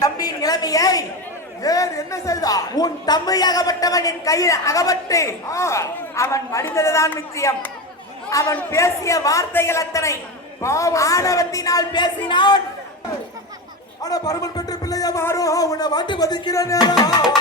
தம்பியின் நிலைமையை ஏன் என்ன செய்தார்? உன் தம்பி அகப்பட்டவன் என் கையில் அகப்பட்டு அவன் மடிந்ததுதான் நிச்சயம். அவன் பேசிய வார்த்தைகள் அத்தனை ஆணவத்தினால் பேசினான். ஆனா பருமன் பெற்ற பிள்ளையா மாறும் உன்னை வாட்டி வதிக்கிற நேரம்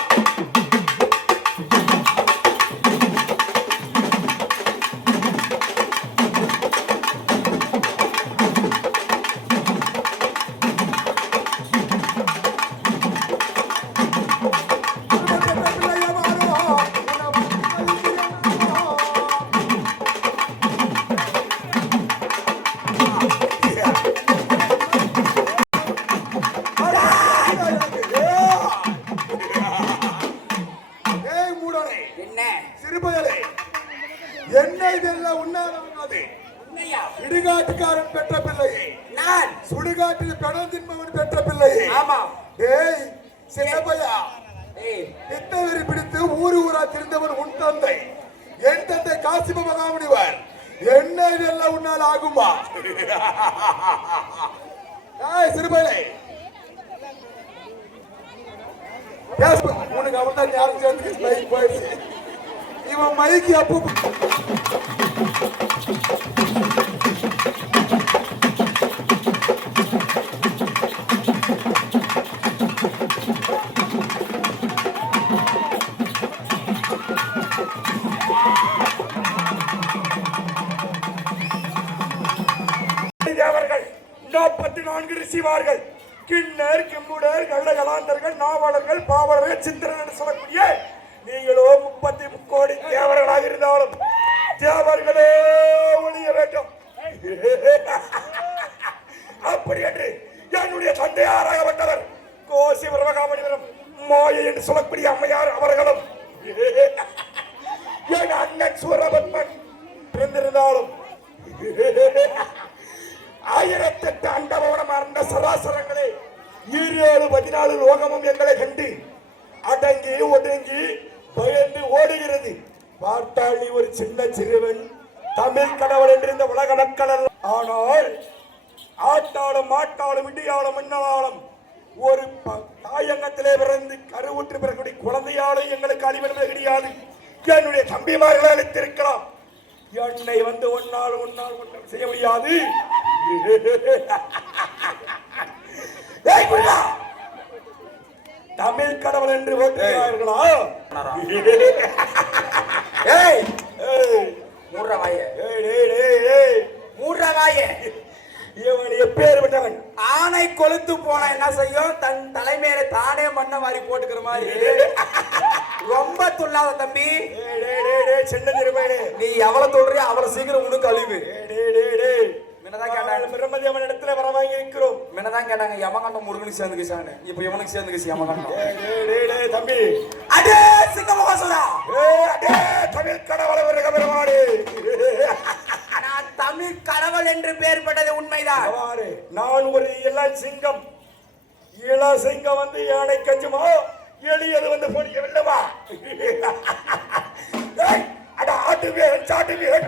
இடுகாட்டுக்காரன் பெற்ற பிள்ளையே, நான் சுடுகாட்டில் பணம் தின்பவன் பெற்ற பிள்ளையே. ஆமா. ஏய் சின்னப்பையா, பித்தவரி பிடித்து ஊரு ஊரா திரிந்தவன் உன் தந்தை. என் தந்தை காசிப மகாமுனிவர். என்ன இதெல்லாம் உன்னால் ஆகுமா? சிறுபையை உனக்கு அவன் தான் யாரும் சேர்ந்து போயிடுச்சு. இவன் மைக்கு அப்போ ரிஷிவார்கள், கிண்ணர், கிம்புடர், கள்ளகலாந்தர்கள், நாவலர்கள், பாவலர்கள், சித்திரன் என்று சொல்லக்கூடிய நீங்களோ 33 கோடி தேவர்களாக இருந்தாலும் தேவர்களே ஒழிய வேண்டும். அப்படி என்று என்னுடைய தந்தையாராகப்பட்டவர் கோசி பிரமகாமணிவரும் மாயை என்று சொல்லக்கூடிய அம்மையார் அவர்களும் என் அண்ணன் சூரபத்மன் பிறந்திருந்தாலும் 1008 அண்டபவனம் அந்த சராசரங்களே 17 லோகமும் எங்களை கண்டு அடங்கி ஒடுங்கி பயந்து ஓடுகிறது. பார்த்தால் நீ ஒரு சின்ன சிறுவன், தமிழ் கடவுள் என்று இந்த உலக மக்கள். ஆனால் ஆட்டாலும் மாட்டாலும் இடியாலும் மின்னலாலும் ஒரு தாயங்கத்திலே பிறந்து கருவுற்று பிறகு குழந்தையாலும் எங்களுக்கு அழிவென்பது கிடையாது. என்னுடைய தம்பிமார்களை அழைத்திருக்கலாம். என்னை வந்து ஒன்னால் ஒன்றும் செய்ய முடியாது. தமிழ் கடவுள் என்று ஓட்டுகிறார்களா? எப்பேற்பட்டவன் ஆனை கொளுத்து போனா என்ன செய்யும்? தன் தலைமையில தானே மண்ணை வாரி போட்டுக்கிற மாதிரி. ரொம்ப துள்ளாத தம்பி. சின்ன திருமையிலே நீ எவ்வளவு சொல்றியோ அவ்வளவு சீக்கிரம் உனக்கு அழிவு. இடத்துல வர வாங்கி இருக்கிறோம். மின்னதான் கேட்டாங்க யமகண்டம் முருகனுக்கு சேர்ந்துக்கிச்சானு. இப்ப இவனுக்கு சேர்ந்துக்கிச்சு யமகண்டம். தம்பி அடே சிங்கமகாசுரா, அடே தமிழ் கடவுள் பெருமாடு. நான் தமிழ் கடவுள் என்று பெயர் பட்டது உண்மைதான். நான் ஒரு இளம் சிங்கம். இள சிங்கம் வந்து யானை கஞ்சுமா, எளியது வந்து பொடியவில்லவா? அட ஆட்டுவேன் சாட்டுவேன்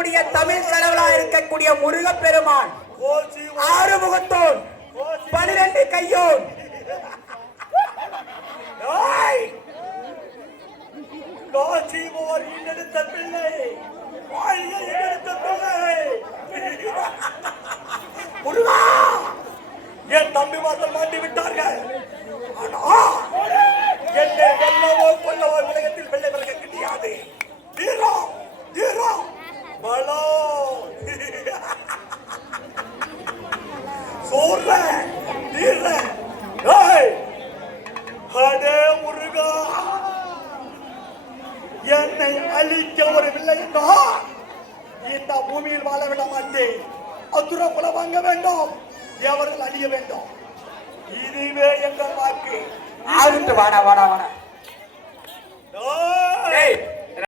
இருக்கக்கூடிய தமிழ் கடவுளா இருக்கக்கூடிய முருகப்பெருமான், ஆறுமுகத்தோன், 12 கையோன், முருகா, என் தம்பி மாத்தல் மாட்டி விட்டார்கள். ஆனா என்னை வெல்லவோ கொல்லவோ உலகத்தில் வெள்ளை விலக கிடையாது. வீரம் வீரம் பலம் சோர்ற தீர்ற. அடே முருகா, என்னை அழிக்க ஒரு வில்லை என்றால் இந்த பூமியில் வாழ விட மாட்டேன். அசுரகுல வாங்க வேண்டும், எவர்கள் அழிய வேண்டும். இதுவே எங்கள் வாக்கு. ஆளுட்டு வாடா வாடா வாடா.